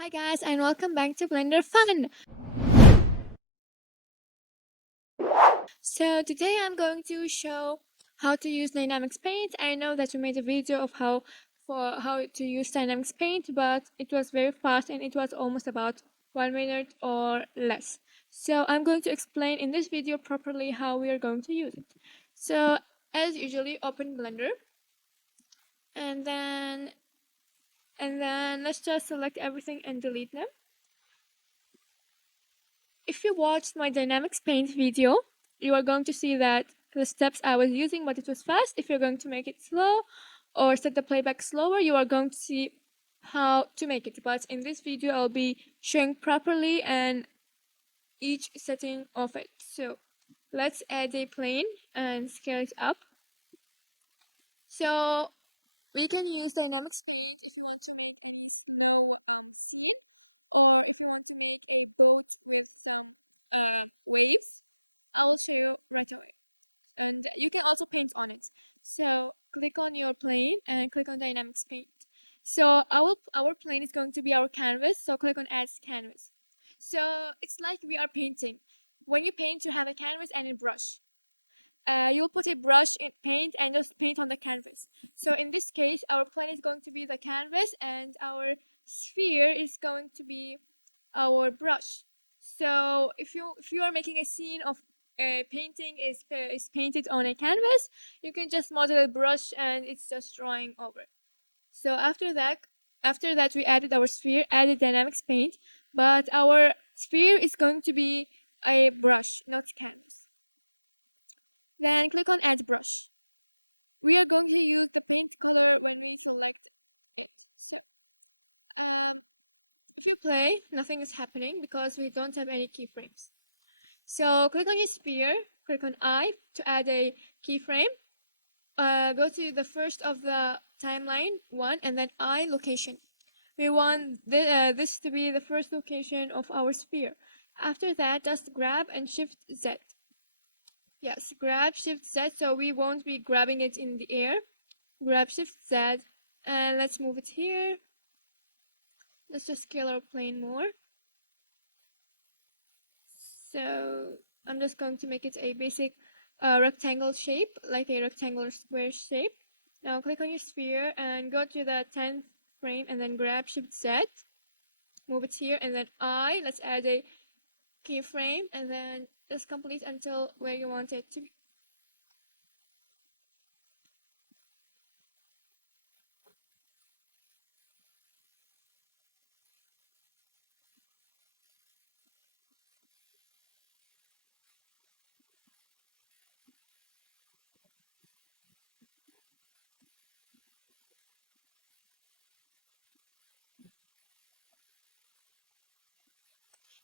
Hi guys and welcome back to Blender Fun. So today I'm going to show how to use Dynamics Paint. I know that we made a video of how to use Dynamics Paint, but it was very fast and it was almost about 1 minute or less. So I'm going to explain in this video properly how we are going to use it. So as usually, open Blender and then let's just select everything and delete them. If you watched my Dynamics Paint video, you are going to see that the steps I was using, but it was fast. If you're going to make it slow or set the playback slower, you are going to see how to make it. But in this video, I'll be showing properly and each setting of it. So let's add a plane and scale it up. So we can use Dynamics Paint if you want to make any snow scene, or if you want to make a boat with some waves. I will show you right away. And you can also paint on it. So click on your plane and click on Dynamics Paint. So our plane is going to be our canvas. So click on Add Canvas. So it's like we are painting. When you paint, you have a canvas and a brush. You'll put a brush in paint and just paint on the canvas. So in this case, our plane is going to be the canvas and our sphere is going to be our brush. So if you are making a scene of a painting is painted on a canvas, you can just model a brush and it's just drawing over. So after that we added our sphere, added Dynamics Paint, but our sphere is going to be a brush, not canvas. Then click on Add Brush. We are going to use the paint color when we select it. So if you play, nothing is happening because we don't have any keyframes. So click on your sphere, click on I to add a keyframe. Go to the first of the timeline, 1, and then I location. We want this to be the first location of our sphere. After that, just grab and Shift Z. Yes, grab Shift Z, so we won't be grabbing it in the air. Grab Shift Z, and let's move it here. Let's just scale our plane more. So I'm just going to make it a basic rectangle shape, like a rectangular square shape. Now click on your sphere and go to the 10th frame and then grab Shift Z, move it here, and then let's add a keyframe and then just complete until where you want it to be.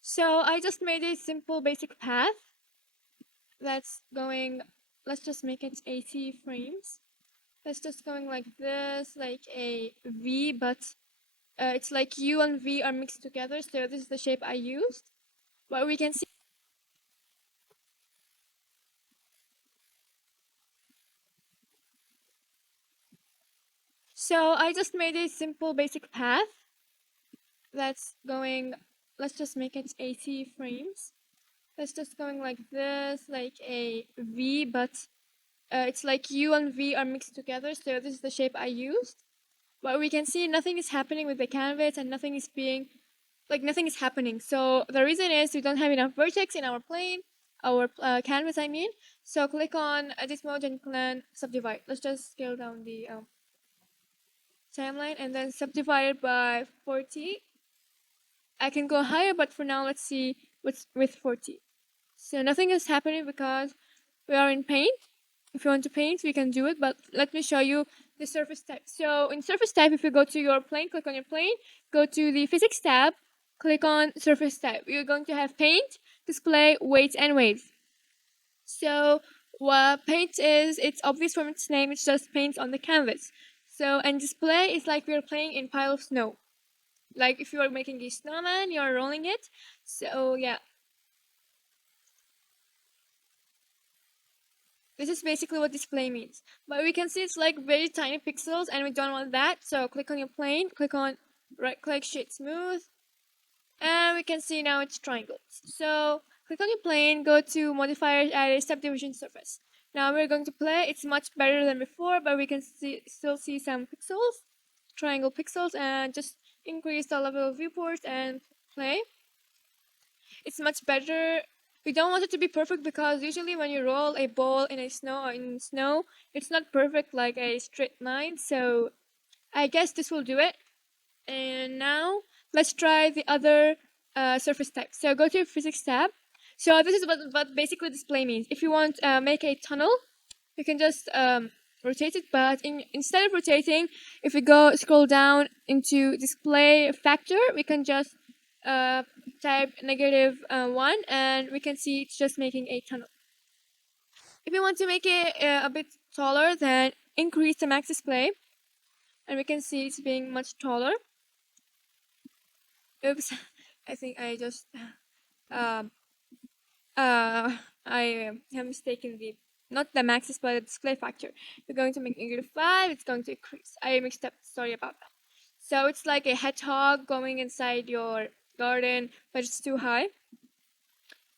So I just made a simple basic path that's going, let's just make it 80 frames. That's just going like this, like a V, but it's like U and V are mixed together, so this is the shape I used. But we can see. So I just made a simple basic path that's going, let's just make it 80 frames. That's just going like this, like a V, but it's like U and V are mixed together, so this is the shape I used. But we can see nothing is happening with the canvas and nothing is being, like nothing is happening. So the reason is we don't have enough vertex in our plane, our canvas I mean. So click on Edit Mode and click Subdivide. Let's just scale down the timeline and then subdivide it by 40. I can go higher, but for now let's see what's with 40. So nothing is happening because we are in paint. If you want to paint, we can do it, but let me show you the surface type. So in surface type, if you go to your plane, click on your plane, go to the physics tab, click on surface type. You're going to have paint, display, weight, and waves. So what paint is, it's obvious from its name, it's just paint on the canvas. So, and display is like we're playing in pile of snow. Like if you are making a snowman, you're rolling it. So yeah. This is basically what display means. But we can see it's like very tiny pixels and we don't want that. So click on your plane, click on right click shade smooth, And we can see now it's triangles. So click on your plane, go to modifiers, add a subdivision surface. Now we're going to play. It's much better than before, but we can still see some pixels, triangle pixels, and just increase the level of viewports and play. It's much better. We don't want it to be perfect because usually when you roll a ball in a snow, it's not perfect like a straight line. So I guess this will do it. And now let's try the other surface type. So go to your physics tab. So this is what basically display means. If you want make a tunnel, you can just rotate it. But instead of rotating, if we go scroll down into display factor, we can just type -1, and we can see it's just making a tunnel. If you want to make it a bit taller, then increase the max display, and we can see it's being much taller. Oops, I think I just um I have mistaken the not the max display, the display factor. We're going to make -5, it's going to increase. I mixed up, sorry about that. So it's like a hedgehog going inside your garden, but it's too high.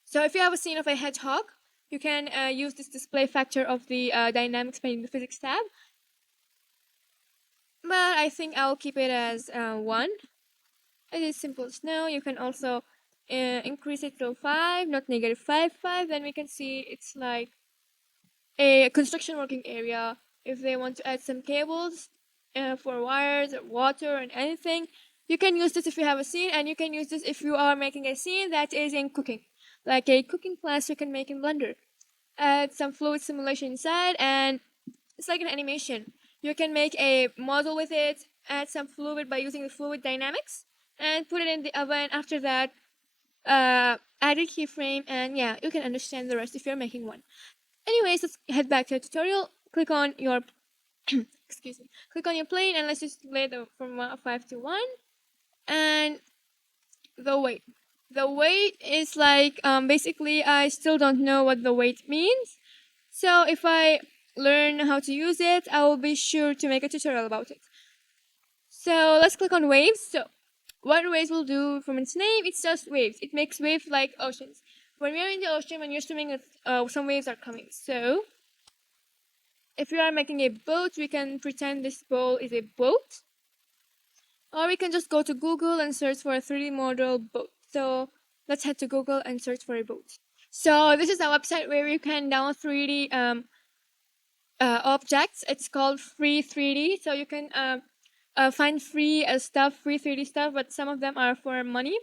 So if you have a scene of a hedgehog, you can use this display factor of the dynamics pane in the physics tab. But I think I'll keep it as 1. It is simple as now. You can also increase it to 5, not -5. Then we can see it's like a construction working area. If they want to add some cables for wires, or water, and anything, you can use this if you have a scene, and you can use this if you are making a scene that is in cooking, like a cooking class you can make in Blender. Add some fluid simulation inside, and it's like an animation. You can make a model with it, add some fluid by using the fluid dynamics, and put it in the oven. After that, add a keyframe, and yeah, you can understand the rest if you're making one. Anyways, let's head back to the tutorial. Click on your excuse me. Click on your plane, and let's just play the from 5 to 1. And the weight. The weight is like basically I still don't know what the weight means. So if I learn how to use it, I will be sure to make a tutorial about it. So let's click on waves. So what waves will do from its name, it's just waves. It makes waves like oceans. When we are in the ocean, when you're swimming, some waves are coming. So if we are making a boat, we can pretend this bowl is a boat. Or we can just go to Google and search for a 3D model boat. So let's head to Google and search for a boat. So this is a website where you can download 3D objects. It's called Free 3D. So you can find free stuff, free 3D stuff, but some of them are for money.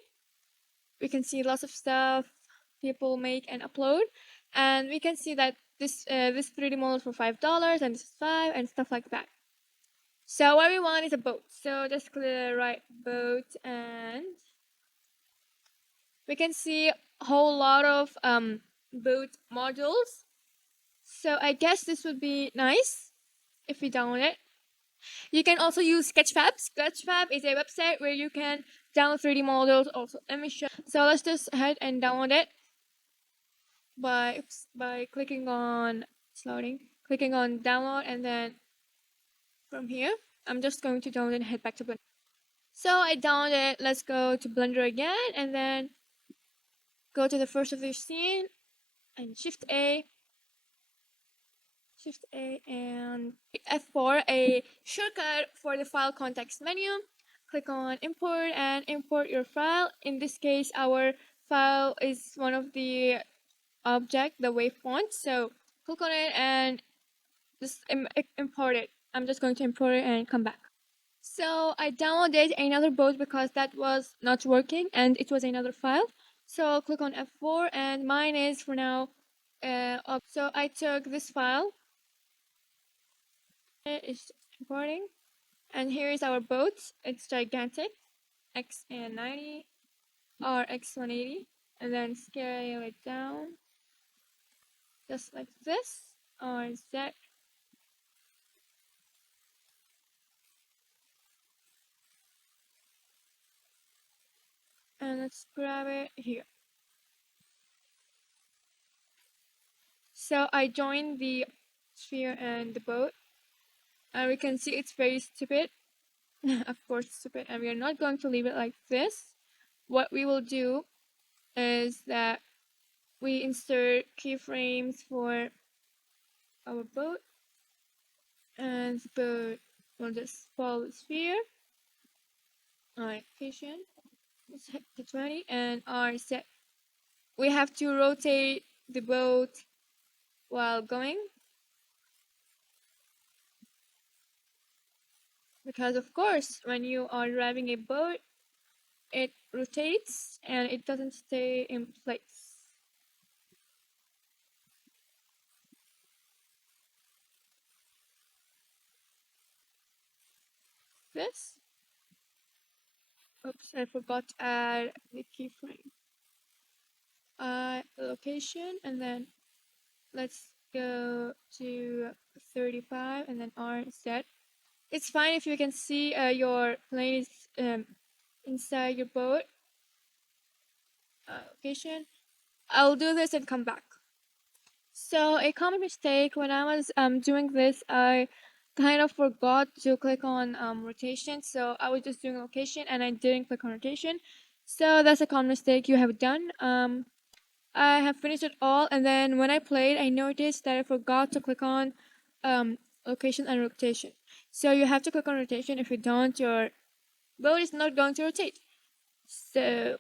We can see lots of stuff people make and upload, and we can see that this 3D model is for $5, and this is 5, and stuff like that. So what we want is a boat. So just click right boat, and we can see a whole lot of boat modules. So I guess this would be nice if we download it. You can also use Sketchfab. Sketchfab is a website where you can download 3D models also. Let me show. So let's just head and download it by clicking on, it's loading, clicking on download, and then from here I'm just going to download and head back to Blender. So I downloaded it. Let's go to Blender again, and then go to the first of the scene and Shift A and F4, a shortcut for the file context menu. Click on import and import your file. In this case, our file is one of the object, the wave font. So click on it and just import it. I'm just going to import it and come back. So I downloaded another boat because that was not working and it was another file. So I'll click on F4, and mine is for now up. So I took this file. It's importing, and here is our boat. It's gigantic, X90 or X180, and then scale it down just like this, or Z. And let's grab it here. So I joined the sphere and the boat, and we can see it's very stupid. Of course, stupid, and we are not going to leave it like this. what we will do is that we insert keyframes for our boat, and the boat will just follow the sphere. Our location is set to 20, and our set. We have to rotate the boat while going, because of course when you are driving a boat it rotates and it doesn't stay in place. This. Oops, I forgot to add the keyframe. Location, and then let's go to 35 and then R set. It's fine if you can see your plane is inside your boat. Location. I'll do this and come back. So a common mistake when I was doing this, I kind of forgot to click on rotation. So I was just doing location and I didn't click on rotation. So that's a common mistake you have done. I have finished it all, and then when I played, I noticed that I forgot to click on location and rotation. So you have to click on rotation. If you don't, your boat is not going to rotate. So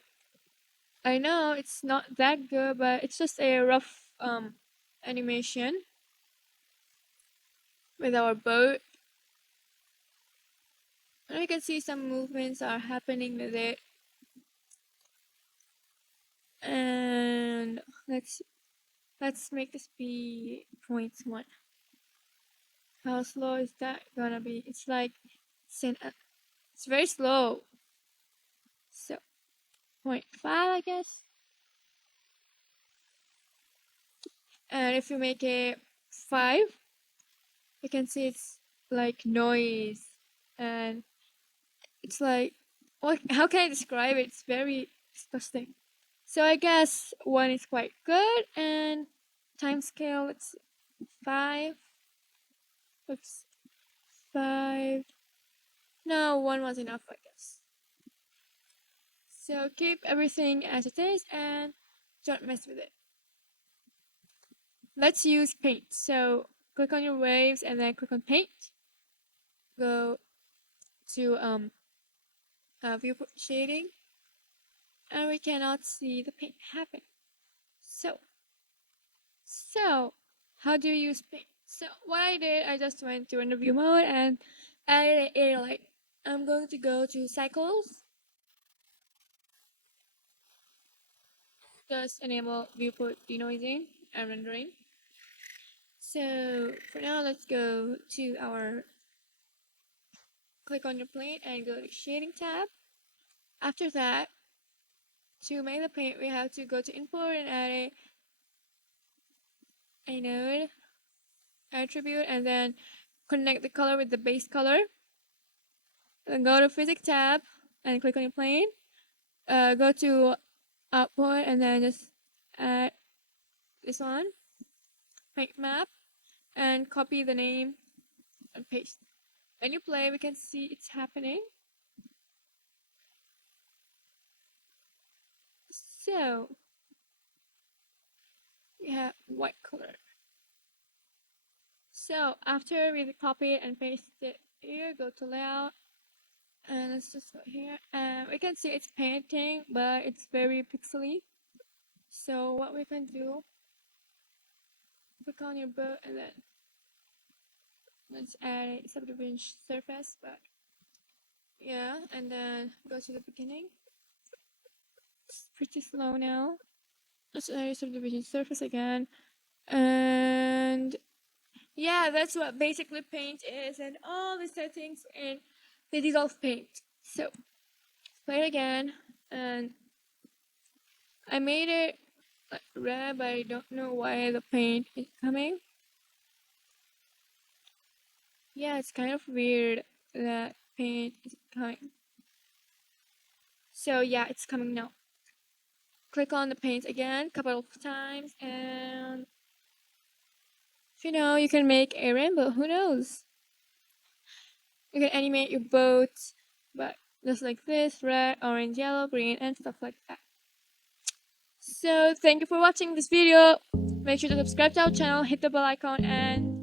I know it's not that good, but it's just a rough animation with our boat. And we can see some movements are happening with it. And let's make this be 0.1. How slow is that gonna be? It's like it's very slow. So 0.5, I guess. And if you make it 5, you can see it's like noise, and it's like, what? How can I describe it? It's very disgusting. So I guess 1 is quite good, and time scale it's 5. Oops, 5. No, 1 was enough, I guess. So keep everything as it is and don't mess with it. Let's use paint. So click on your waves and then click on paint. Go to viewport shading, and we cannot see the paint happen. So how do you use paint? So what I did, I just went to render view mode and added an area light. I'm going to go to cycles, just enable viewport denoising and rendering. So for now, let's go to our, click on your plane and go to shading tab. After that, to make the paint, we have to go to import and add a node attribute, and then connect the color with the base color. Then go to physics tab and click on your plane. Go to output and then just add this one, paint map, and copy the name and paste. When you play, we can see it's happening. So we have white color. So after we copy it and paste it here, go to layout, and let's just go here. And we can see it's painting, but it's very pixely. So what we can do, click on your boat and then let's add a subdivision surface, but yeah, and then go to the beginning. It's pretty slow now. Let's add a subdivision surface again. And yeah, that's what basically paint is, and all the settings in the dissolve paint. So play it again, and I made it red, but I don't know why the paint is coming. Yeah, it's kind of weird that paint is coming. So yeah, it's coming now. Click on the paint again a couple of times, and you know, you can make a rainbow. Who knows? You can animate your boat, but just like this: red, orange, yellow, green, and stuff like that. So thank you for watching this video. Make sure to subscribe to our channel, hit the bell icon, and